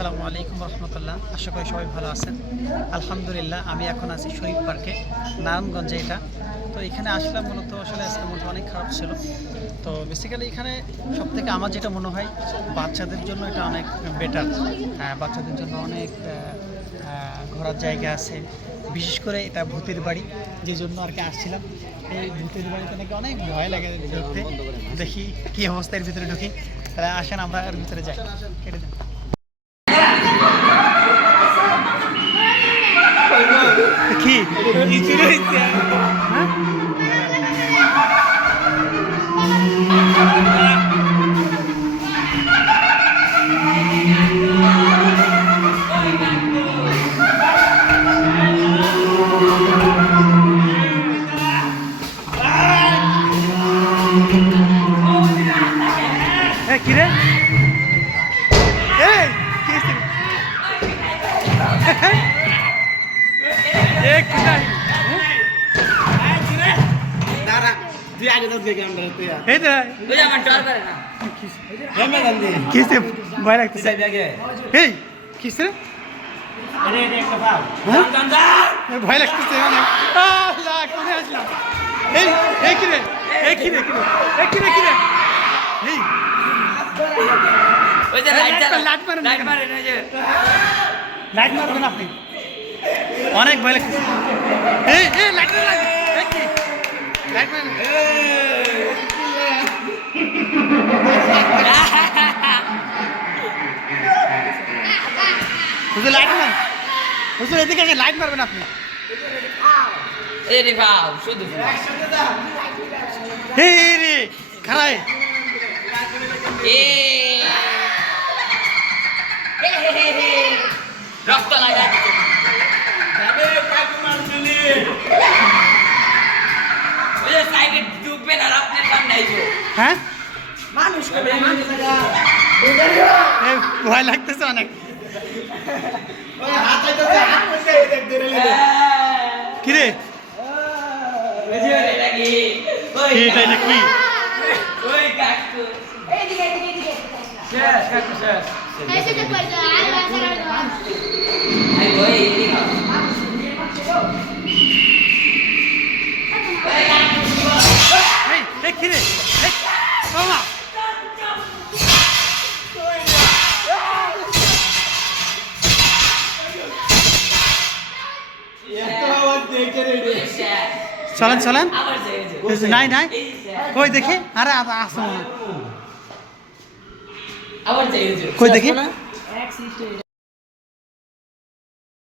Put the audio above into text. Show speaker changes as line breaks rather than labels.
আসসালামু আলাইকুম রহমতুল্লাহ। আশা করি সবাই ভালো আছেন। আলহামদুলিল্লাহ, আমি এখন আছি শহীদ পার্কে, নারায়ণগঞ্জে এটা। তো এখানে আসলাম মূলত আসলে আজকের মধ্যে অনেক খারাপ ছিল। তো বেসিক্যালি এখানে সব থেকে আমার যেটা মনে হয়, বাচ্চাদের জন্য এটা অনেক বেটার হ্যাঁ বাচ্চাদের জন্য অনেক ঘোরার জায়গা আছে। বিশেষ করে এটা ভূতের বাড়ি, যে জন্য আর কি আসছিলাম। এই ভূতের বাড়িতে নাকি অনেক ভয় লাগে ঢুকতে দেখি কি এর ভিতরে ঢুকি। তাহলে আসেন আমরা এর ভিতরে যাই। কেটে যান। কি হ্যাঁ? এ, কি রে এই কি হইছে?
তুই আগে তো দেখে আমরা তুই
এই তো
যে আমার ডর করে না।
হেমে গান্ধী
কিসে ভয় লাগতেছে।
তুই আগে?
এই কিসে রে
এটা একটা ভাব
হ্যাঁ? ভয় লাগতেছে অনেক আল্লাহ কোনে আসলাম? এই এই কি রে? এই কি রে কি রে? এই কি রে কি রে? এই।
ওই যে লাইট
লাইট মারেন
লাইট মারেন ওই যে।
লাইট মারবেন আপনি। অনেক ভয় লাগতেছে। এই এই লাইট মারেন। হুজুর এদিকে আগে লাইট মারবেন আপনি।
এই রে ভাও শুধু
এই রে খারাই
এ রক্ত লাগা ওই যে সাইডে ডুববে না আপনার সামনে আইবো
হ্যাঁ?
মানুষ কবে মানুষ
ভয় লাগতেছে অনেক
ওই হাত আইতো হাত কইছে দেখ ধরে লিলে
কি রে
ওই যে ওরে লাগি ওই
কি এটা এটা কি
ওই কাকু
এইদিকে এইদিকে এইদিকে
শেষ কাকু শেষ
এসে দেখো এটা আর বাসার আর
আইবো এই এই
এই কি রে মামা চলেন চলেন। নাই নাই। কই দেখি? আরে আসো। কই দেখি?